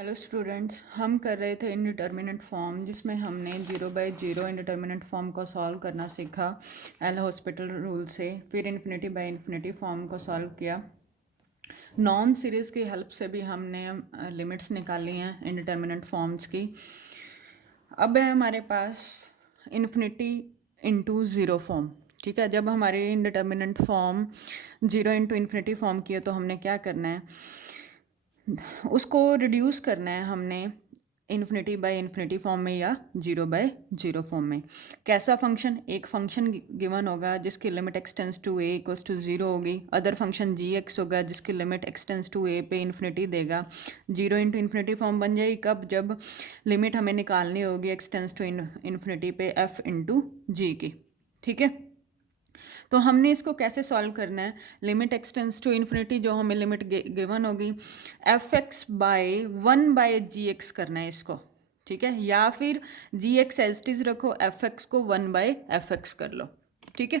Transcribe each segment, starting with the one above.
Hello students, हम कर रहे थे इनडिटर्मिनेंट फॉर्म जिसमें हमने 0/0 इनडिटर्मिनेंट फॉर्म को सॉल्व करना सीखा एल हॉस्पिटल रूल से। फिर इन्फिनिटी बाय इन्फिनिटी फॉर्म को सॉल्व किया। नॉन सीरीज़ की हेल्प से भी हमने लिमिट्स निकाली हैं इनडिटर्मिनेंट फॉर्म्स की। अब है हमारे पास इन्फिनिटी इंटू ज़ीरो फॉर्म। ठीक है, जब हमारी indeterminate form 0 into infinity form की है तो हमने क्या करना है, उसको रिड्यूस करना है हमने इन्फिनिटी बाय इन्फिनिटी फॉर्म में या 0/0 फॉर्म में। कैसा फंक्शन? एक फंक्शन गिवन होगा जिसकी limit x tends to a equals to 0 होगी। अदर फंक्शन जी एक्स होगा जिसकी लिमिट एक्सटेंस टू ए पे इन्फिनिटी देगा। 0 इंटू इन्फिनिटी फॉर्म बन जाएगी कब? जब लिमिट हमें निकालनी होगी एक्सटेंस टू इन्फिनिटी पे एफ इंटू जी की। ठीक है, तो हमने इसको कैसे सॉल्व करना है? लिमिट एक्सटेंस टू इन्फिनिटी, जो हमें लिमिट गिवन होगी, एफ एक्स बाय 1/जी एक्स करना है इसको। ठीक है, या फिर जी एक्स एज इट इज रखो, एफ एक्स को 1/f(x) कर लो। ठीक है,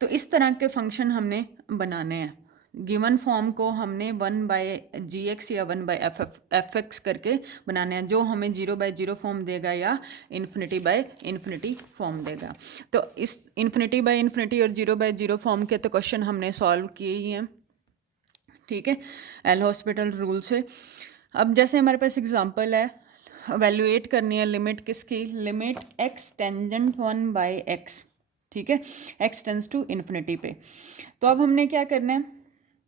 तो इस तरह के फंक्शन हमने बनाने हैं। गिवन फॉर्म को हमने 1/gx या 1/f(x) करके बनाने हैं, जो हमें 0/0 फॉर्म देगा या इन्फिनिटी बाय इन्फिनिटी फॉर्म देगा। तो इस इन्फिनिटी बाय इन्फिनिटी और 0/0 फॉर्म के तो क्वेश्चन हमने सॉल्व किए ही हैं। ठीक है, एल हॉस्पिटल रूल से। अब जैसे हमारे पास एग्जांपल है, वैल्यूएट करनी है लिमिट किसकी? Limit x tangent 1/x। ठीक है, x टेंस टू इन्फिनिटी पे। तो अब हमने क्या करना है,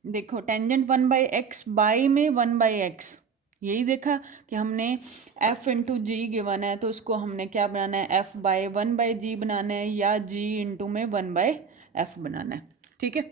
देखो टेंजेंट 1/x बाई में 1/x, यही देखा कि हमने f इंटू जी गिवन है तो उसको हमने क्या बनाना है, f बाय 1/g बनाना है या g इंटू में 1/f बनाना है। ठीक है,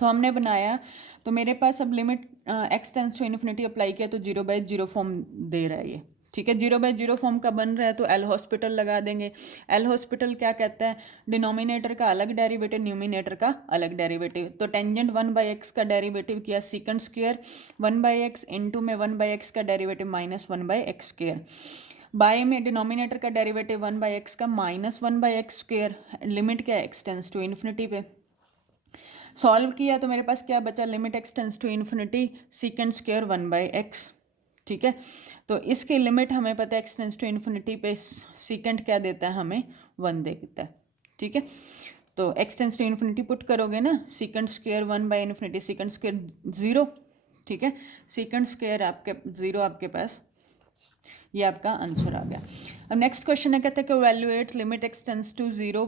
तो हमने बनाया, तो मेरे पास अब limit x tends to infinity apply किया तो 0/0 फॉर्म दे रहा है ये। ठीक है, 0/0 फॉर्म का बन रहा है तो एल हॉस्पिटल लगा देंगे। एल हॉस्पिटल क्या कहता है? डिनोमिनेटर का अलग डेरिवेटिव, न्यूमिनेटर का अलग डेरिवेटिव। तो टेंजेंट 1/x का डेरिवेटिव किया सीकेंड स्क्वायर 1/x इंटू में 1/x का डेरिवेटिव माइनस 1/x²। बाय में डिनोमिनेटर का डेरिवेटिव 1/x का माइनस 1/x²। लिमिट क्या है? एक्स टेंस टू इन्फिनिटी पे। सॉल्व किया तो मेरे पास क्या बचा? Limit x tends to infinity second square 1/x। ठीक है, तो इसकी लिमिट हमें पता है एक्स टेंस टू इन्फिनिटी पे सीकेंड क्या देता है? हमें 1 देता है। ठीक है, तो x tends to infinity put करोगे ना, सीकेंड स्क्वायर 1/इन्फिनिटी, सीकेंड स्क्वायर 0। ठीक है, सीकेंड स्क्वायर आपके 0 आपके पास, ये आपका आंसर आ गया। अब नेक्स्ट क्वेश्चन है, कहते हैं कि evaluate limit x tends to 0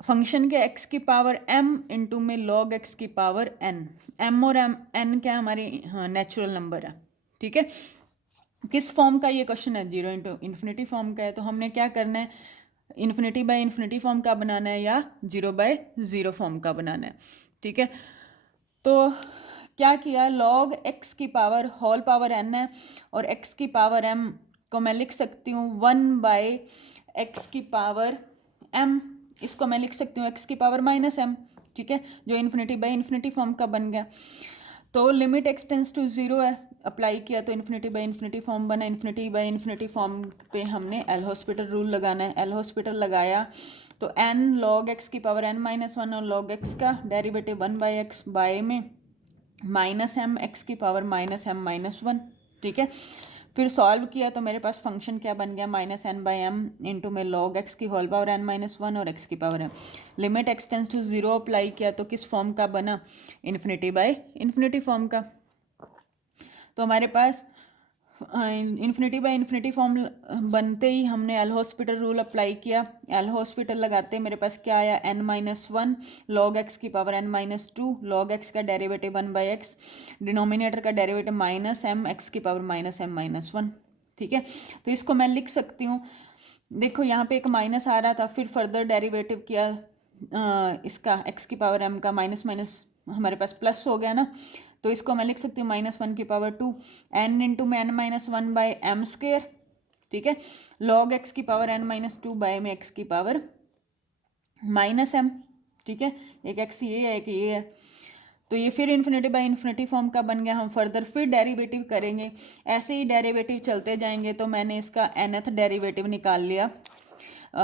function के x की पावर m इंटू में log x की पावर n। m और n क्या हमारी नेचुरल नंबर है। ठीक है, किस फॉर्म का ये क्वेश्चन है? 0 इंटू इन्फिनिटी फॉर्म का है। तो हमने क्या करना है, इन्फिनिटी बाय इन्फिनिटी फॉर्म का बनाना है या 0/0 फॉर्म का बनाना है। ठीक है, तो क्या किया, log x की पावर होल पावर n है और x की पावर m को मैं लिख सकती हूँ 1/x की पावर m। इसको मैं लिख सकती हूँ x की पावर माइनस m। ठीक है, जो इन्फिनिटी बाय इन्फिनिटी फॉर्म का बन गया। तो लिमिट x टेंस टू 0 है, अप्लाई किया तो इन्फिनिटी बाय इन्फिनिटी फॉर्म बना। इन्फिनिटी बाय इन्फिनिटी फॉर्म पे हमने एल हॉस्पिटल रूल लगाना है। एल हॉस्पिटल लगाया तो n log x की पावर n-1 और log x का डेरिवेटिव 1/x बाय में माइनस m x की पावर माइनस m-1। ठीक है, फिर सॉल्व किया तो मेरे पास फंक्शन क्या बन गया, -n/m इंटू में log x की होल पावर n-1 और x की power m। Limit x tends to 0 apply किया तो किस फॉर्म का बना? इन्फिनिटी बाय इन्फिनिटी फॉर्म का। तो हमारे पास इन्फिनिटी बाय इन्फिनिटी फॉर्म बनते ही हमने एल हॉस्पिटल रूल अप्लाई किया। एल हॉस्पिटल लगाते मेरे पास क्या आया, n-1 log x की पावर n-2 log x का डेरिवेटिव 1/x, डिनोमिनेटर का डेरिवेटिव माइनस m x की पावर माइनस m-1। ठीक है, तो इसको मैं लिख सकती हूँ, देखो यहाँ पे एक माइनस आ रहा था, फिर फर्दर डेरिवेटिव किया इसका x की पावर m का, माइनस माइनस हमारे पास प्लस हो गया ना, तो इसको मैं लिख सकती हूँ -1 की पावर 2 n इंटू में n-1/m²। ठीक है, log x की पावर n-2 बाय में x की पावर -m। ठीक है, एक x ये है एक ये है, तो ये फिर इन्फिनिटी बाय इन्फिनिटी फॉर्म का बन गया। हम फर्दर फिर डेरिवेटिव करेंगे, ऐसे ही डेरिवेटिव चलते जाएंगे। तो मैंने इसका nth डेरिवेटिव निकाल लिया,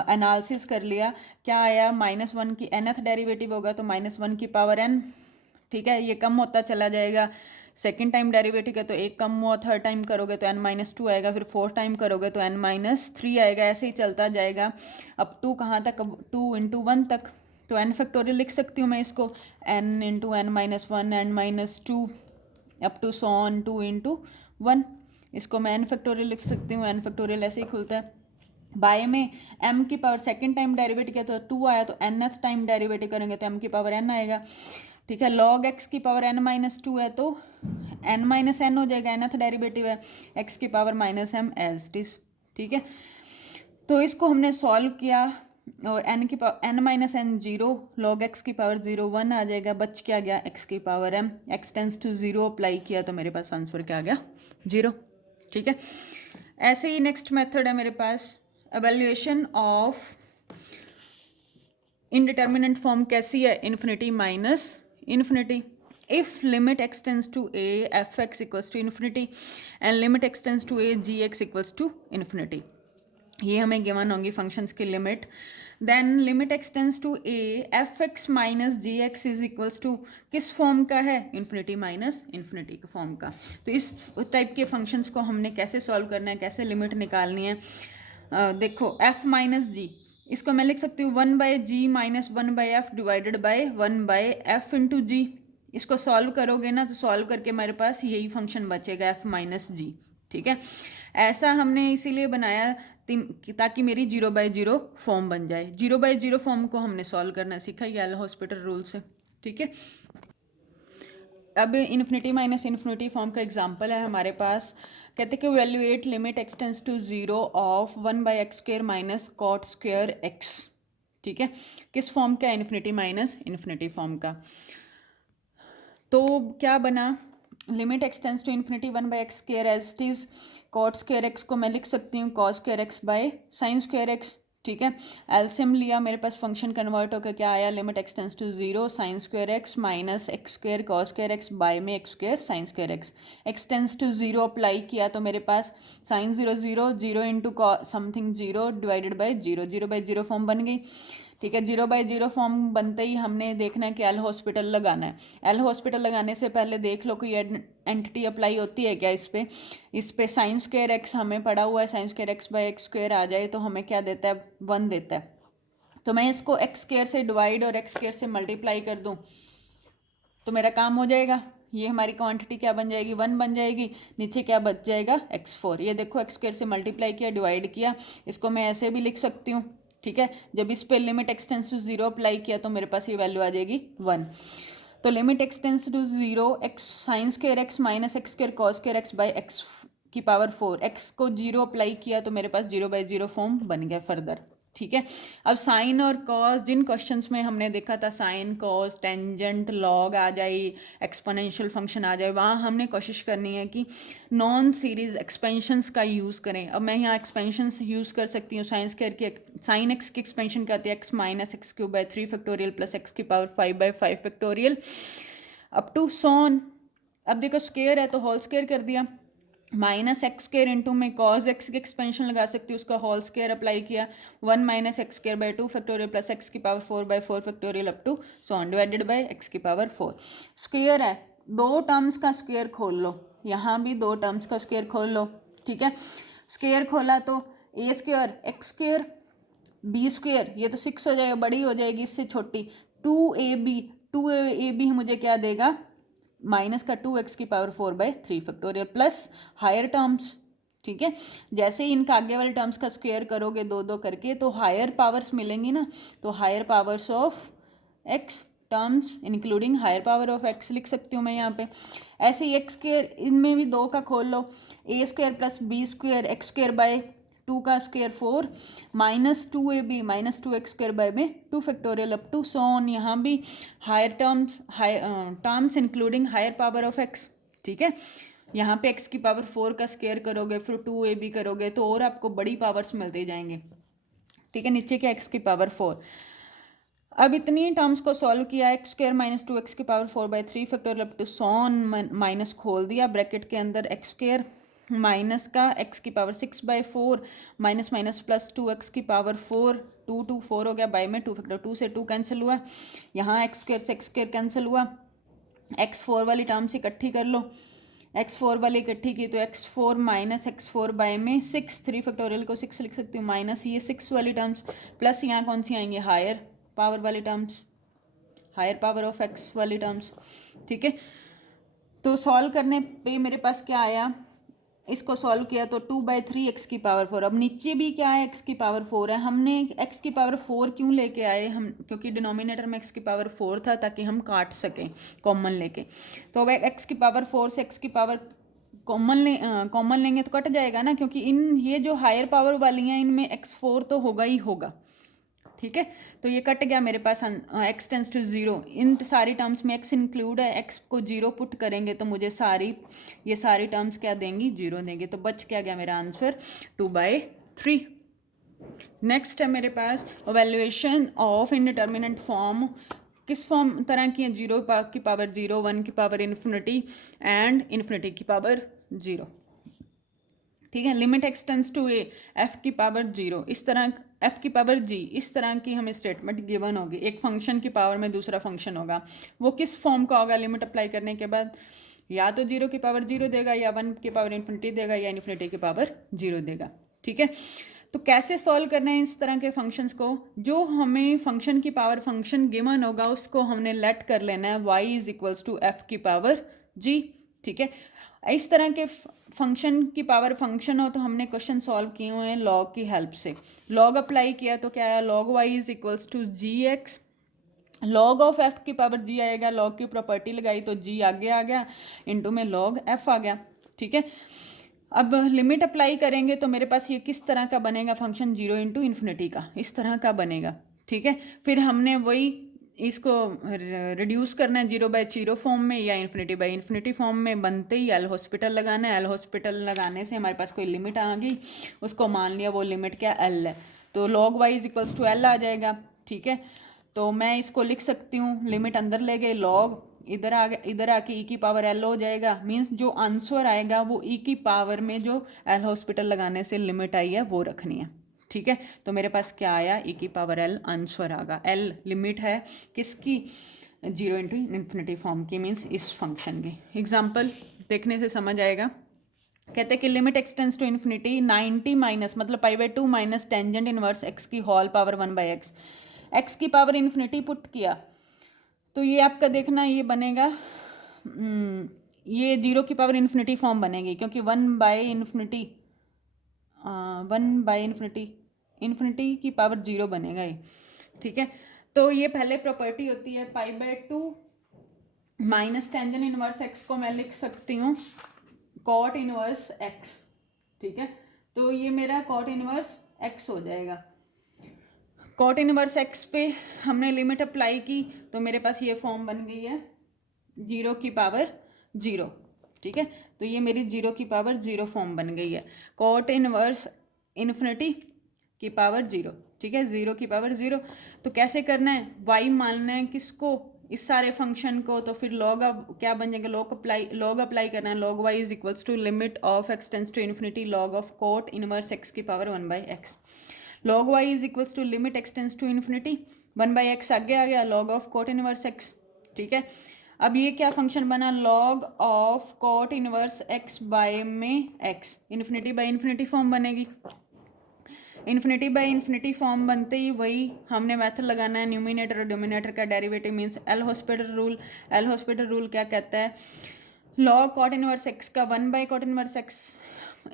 एनालिसिस कर लिया, क्या आया, -1 की nth डेरिवेटिव होगा तो -1 की पावर n। ठीक है, ये कम होता चला जाएगा, सेकेंड टाइम डेरिवेटिव है तो एक कम हुआ, थर्ड टाइम करोगे तो n-2 आएगा, फिर फोर्थ टाइम करोगे तो n-3 आएगा, ऐसे ही चलता जाएगा अब टू कहाँ तक, अब 2 × 1 तक। तो n फैक्टोरियल लिख सकती हूँ मैं इसको, n × n-1 n-2 up to so on 2 × 1। इसको मैं n फैक्टोरियल लिख सकती हूँ, n फैक्टोरियल ऐसे ही खुलता है। बाय में m की पावर सेकेंड टाइम डेरिवेटिव किया तो 2 आया, तो nth टाइम डेरिवेटिव करेंगे तो m की पावर n आएगा, ठीक है। log x की पावर n-2 है तो n-n हो जाएगा, nth डेरिवेटिव है, x की power -m as it is, ठीक है। तो इसको हमने सॉल्व किया और n की पावर n-n 0, log x की पावर 0 1 आ जाएगा, बच क्या गया x की power m, x tends to 0 apply किया तो मेरे पास आंसर क्या आ गया 0, ठीक है। ऐसे ही नेक्स्ट मेथड है मेरे पास, एवेल्यूएशन ऑफ इनडिटर्मिनेंट फॉर्म कैसी है, infinity minus infinity. If limit x tends to a f x equals to infinity and limit x tends to a g x equals to infinity, ये हमें given होंगी functions की limit. Then limit x tends to a f x minus g x is equals to किस form का है, infinity minus infinity का form का। तो इस टाइप के फंक्शंस को हमने कैसे सॉल्व करना है, कैसे लिमिट निकालनी है, देखो f माइनस जी, इसको मैं लिख सकती हूँ 1/g minus 1/f divided by 1/f into g. इसको सॉल्व करोगे ना तो सॉल्व करके मेरे पास यही फंक्शन बचेगा f माइनस जी, ठीक है। ऐसा हमने इसीलिए बनाया ताकि मेरी 0/0 फॉर्म बन जाए। 0/0 फॉर्म को हमने सॉल्व करना सीखा ये एल हॉस्पिटल रूल से, ठीक है। अब इन्फिनिटी माइनस इन्फिनिटी फॉर्म का एग्जांपल है हमारे पास, कहते हैं कि evaluate limit x tends to 0 of 1/x² minus cot square x, ठीक है। किस फॉर्म का, इन्फिनिटी माइनस इन्फिनिटी फॉर्म का। तो क्या बना, limit x tends to infinity 1/x² as it is, cot square x को मैं लिख सकती हूँ cos square x by sine square x, ठीक है। एलसीएम लिया, मेरे पास फंक्शन कन्वर्ट होकर क्या आया, limit x tends to 0 sine square x minus x square cos square x by में x square sine square x। x tends to 0 apply किया तो मेरे पास sine 0 0 0 into something 0 divided by 0, 0/0 form बन गई, ठीक है। 0/0 फॉर्म बनते ही हमने देखना है कि एल हॉस्पिटल लगाना है। एल हॉस्पिटल लगाने से पहले देख लो कोई एंटिटी अप्लाई होती है क्या इस पे साइन स्क्वायर एक्स हमें पड़ा हुआ है, sine square x by x square आ जाए तो हमें क्या देता है, 1 देता है। तो मैं इसको एक्स स्क्वायर से डिवाइड और एक्स स्क्वायर से मल्टीप्लाई कर दूँ तो मेरा काम हो जाएगा। ये हमारी क्वांटिटी क्या बन जाएगी, 1 बन जाएगी, नीचे क्या बच जाएगा x4। ये देखो एक्स स्क्वायर से मल्टीप्लाई किया, डिवाइड किया, इसको मैं ऐसे भी लिख सकती हूँ, ठीक है। जब इस पे limit x tends to 0 apply किया तो मेरे पास ये वैल्यू आ जाएगी 1। तो limit x tends to 0 x sine square x minus x square cos square x by x की पावर 4, x को 0 अप्लाई किया तो मेरे पास 0/0 फॉर्म बन गया फर्दर, ठीक है। अब साइन और कॉस, जिन क्वेश्चंस में हमने देखा था साइन कॉस टेंजेंट लॉग आ जाए, एक्सपोनेंशियल फंक्शन आ जाए, वहाँ हमने कोशिश करनी है कि नॉन सीरीज एक्सपेंशंस का यूज़ करें। अब मैं यहाँ एक्सपेंशंस यूज़ कर सकती हूँ, साइन स्क्वायर की साइन एक्स की एक्सपेंशन क्या आती है, x minus x³ by 3 factorial plus x की power 5/5 factorial up to so on. अब देखो स्क्वायर है तो होल स्क्वायर कर दिया, माइनस एक्स स्क्वायर इंटू में कॉज एक्स की एक्सपेंशन लगा सकती हूँ, उसका होल स्क्वायर अप्लाई किया, 1 minus x square by 2 factorial plus x की पावर 4/4 फैक्टोरियल अप टू सॉन डिवाइडेड बाय एक्स की पावर 4। स्क्वायर है, दो टर्म्स का स्क्वायर खोल लो, यहाँ भी दो टर्म्स का स्क्वायर खोल लो, ठीक है। स्क्वायर खोला तो a square x square b square, ये तो 6 हो जाएगा, बड़ी हो जाएगी इससे छोटी, 2ab मुझे क्या देगा, माइनस का 2x की power 4/3 factorial plus higher terms, ठीक है। जैसे ही इनका आगे वाले टर्म्स का स्क्वायर करोगे दो दो करके तो हायर पावर्स मिलेंगी ना, तो higher powers of x terms including higher power of x लिख सकती हूँ मैं यहाँ पे। ऐसे ही एक्स स्क्वायर, इनमें भी दो का खोल लो, a square plus b square x square by 2 का square 4 minus 2ab minus 2x square by में 2 factorial up to so on, यहाँ भी higher terms including higher power of x, ठीक है। यहाँ पे x की पावर 4 का स्क्वायर करोगे फिर 2ab करोगे तो और आपको बड़ी पावर्स मिलते जाएंगे, ठीक है। नीचे क्या x की पावर 4। अब इतनी टर्म्स को सॉल्व किया, एक्स स्क्वायर माइनस 2x की पावर 4/3 फैक्टोरियल अप टू सॉन, माइनस खोल दिया ब्रैकेट के अंदर, एक्स स्क्वायर माइनस का x की power 6/4 minus minus plus 2x की पावर 4, 2 2 4 हो गया, बाय में 2 फैक्टर 2 से 2 कैंसिल हुआ, यहाँ एक्स स्क्वायर से एक्स स्क्वायर कैंसिल हुआ, x4 वाली टर्म्स इकट्ठी कर लो, x4 वाली इकट्ठी की तो x4 माइनस x4 बाय में 6, 3 फैक्टोरियल को 6 लिख सकती हूँ, माइनस ये 6 वाली टर्म्स, प्लस यहाँ कौन सी आएंगी, हायर पावर वाली terms, higher power of x वाली टर्म्स। ठीक है, तो सॉल्व करने पे मेरे पास क्या आया, इसको सॉल्व किया तो 2/3 एक्स की पावर 4। अब नीचे भी क्या है, एक्स की पावर 4 है। हमने एक्स की पावर 4 क्यों लेके आए हम, क्योंकि डिनोमिनेटर में एक्स की पावर 4 था ताकि हम काट सकें कॉमन लेके। तो अब एक्स की पावर 4 से एक्स की पावर कॉमन लेंगे तो कट जाएगा ना, क्योंकि इन ये जो हायर पावर वाली हैं इनमें x4 तो होगा ही होगा। ठीक है, तो ये कट गया मेरे पास, x टेंस टू 0। इन सारी टर्म्स में x इंक्लूड है, x को 0 पुट करेंगे तो मुझे ये सारी टर्म्स क्या देंगी, 0 देंगे। तो बच क्या गया मेरा आंसर, 2/3। नेक्स्ट है मेरे पास वैल्यूएशन ऑफ इनडिटर्मिनेंट फॉर्म। किस फॉर्म तरह की है, 0 की पावर 0, 1 की पावर इन्फिनिटी एंड इन्फिनिटी की पावर 0। ठीक है, limit x tends to a, f की पावर 0, इस तरह एफ की पावर जी, इस तरह की हमें स्टेटमेंट गिवन होगी। एक फंक्शन की पावर में दूसरा फंक्शन होगा, वो किस फॉर्म का होगा, लिमिट अप्लाई करने के बाद या तो 0 की पावर 0 देगा, या 1 की पावर इन्फिनिटी देगा, या इन्फिनिटी की पावर 0 देगा। ठीक है, तो कैसे सॉल्व करना है इस तरह के फंक्शंस को, जो हमें फंक्शन की पावर फंक्शन गिवन होगा उसको हमने लेट कर लेना है y is equals to f की पावर g। ठीक है, इस तरह के फंक्शन की पावर फंक्शन हो तो हमने क्वेश्चन सॉल्व किए हुए हैं लॉग की हेल्प से। लॉग अप्लाई किया तो क्या आया, log y is equals to g x, log of f की पावर जी आएगा, लॉग की प्रॉपर्टी लगाई तो जी आगे आ गया, इनटू में लॉग एफ आ गया। ठीक है, अब लिमिट अप्लाई करेंगे तो मेरे पास ये किस तरह का बनेगा फंक्शन, 0 इंटू इन्फिनिटी का, इस तरह का बनेगा। ठीक है, फिर हमने वही इसको रिड्यूस करना है 0/0 फॉर्म में या इन्फिनिटी फॉर्म में। बनते ही एल हॉस्पिटल लगाना है, एल हॉस्पिटल लगाने से हमारे पास कोई लिमिट आ गई, उसको मान लिया वो लिमिट क्या एल है, तो log y is equals to L आ जाएगा। ठीक है, तो मैं इसको लिख सकती हूँ, लिमिट अंदर ले गए, लॉग इधर आ गया, इधर आके ई की पावर एल हो जाएगा। मीन्स जो आंसर आएगा वो ई की पावर में जो एल हॉस्पिटल लगाने से लिमिट आई है वो रखनी है। ठीक है, तो मेरे पास क्या आया, ई की पावर एल आंसर आ गया। एल लिमिट है किसकी, 0 इंटू इन्फिनिटी फॉर्म की, मीन्स इस फंक्शन की। एग्जाम्पल देखने से समझ आएगा। कहते हैं कि limit x tends to infinity 90 minus मतलब π/2 माइनस टेंजेंट इनवर्स एक्स की होल पावर 1/x, एक्स की पावर इन्फिनिटी पुट किया तो ये आपका देखना ये बनेगा, ये 0 की पावर इन्फिनिटी फॉर्म बनेगी, क्योंकि 1/इन्फिनिटी इन्फिनिटी की पावर 0 बनेगा ये। ठीक है, तो ये पहले प्रॉपर्टी होती है, π/2 माइनस टेंजेंट इनवर्स एक्स को मैं लिख सकती हूँ कॉट इनवर्स एक्स। ठीक है, तो ये मेरा कॉट इनवर्स एक्स हो जाएगा। कॉट इनवर्स एक्स पे हमने लिमिट अप्लाई की तो मेरे पास ये फॉर्म बन गई है 0 की पावर 0। ठीक है, तो ये मेरी 0 की पावर 0 फॉर्म बन गई है, कॉट इनवर्स इन्फिनिटी की पावर 0। ठीक है, 0 की पावर 0। तो कैसे करना है, y मानना है किसको, इस सारे फंक्शन को, तो फिर लॉग अब क्या बन जाएगा, लॉग अप्लाई करना है, log y is equals to limit of x tends to infinity log of cot inverse x की power 1/x। log y is equals to limit x tends to infinity 1/x आगे आ गया, log of cot inverse x. ठीक है, अब ये क्या function बना, log of cot inverse x by में x, infinity by infinity form बनेगी। इन्फिनिटी बाय इन्फिनिटी फॉर्म बनते ही वही हमने मेथड लगाना है, न्यूमिनेटर और डोमिनेटर का derivative means L hospital rule. L hospital rule क्या कहता है, log कॉट इनवर्स एक्स का 1/कॉट इनवर्स एक्स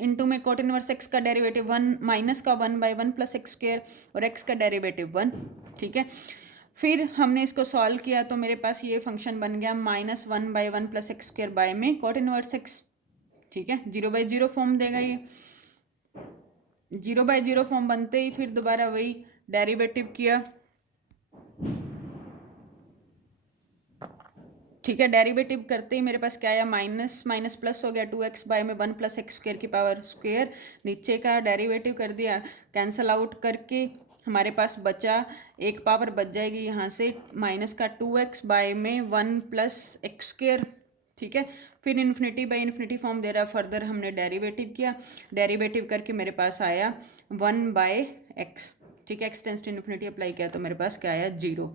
इंटू में कॉट इनवर्स एक्स का डेरिवेटिव 1 माइनस का 1/1 प्लस एक्स स्क्वेयर और एक्स का डेरिवेटिव 1। ठीक है, फिर हमने इसको सॉल्व किया तो मेरे पास ये फंक्शन बन गया -1/1 प्लस एक्स स्क्वेयर बाय में कॉट इनवर्स एक्स। ठीक है, 0/0 फॉर्म देगा ये, 0/0 फॉर्म बनते ही फिर दोबारा वही डेरिवेटिव किया। ठीक है, डेरिवेटिव करते ही मेरे पास क्या आया, माइनस माइनस प्लस हो गया, 2x बाय में 1 प्लस एक्स स्क्वेयर की पावर स्क्वेयर, नीचे का डेरिवेटिव कर दिया, कैंसल आउट करके हमारे पास बचा एक पावर बच जाएगी यहाँ से माइनस का 2x बाय में 1 प्लस एक्स स्क्वेयर। ठीक है, फिर इन्फिनिटी बाय इन्फिनिटी फॉर्म दे रहा, फर्दर हमने डेरिवेटिव किया, डेरिवेटिव करके मेरे पास आया 1/x। ठीक है, x tends to infinity apply किया तो मेरे पास क्या आया 0।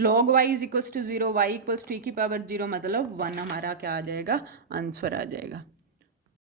log y is equals to 0, y equals to e की पावर 0 मतलब 1 हमारा क्या आ जाएगा, आंसर आ जाएगा।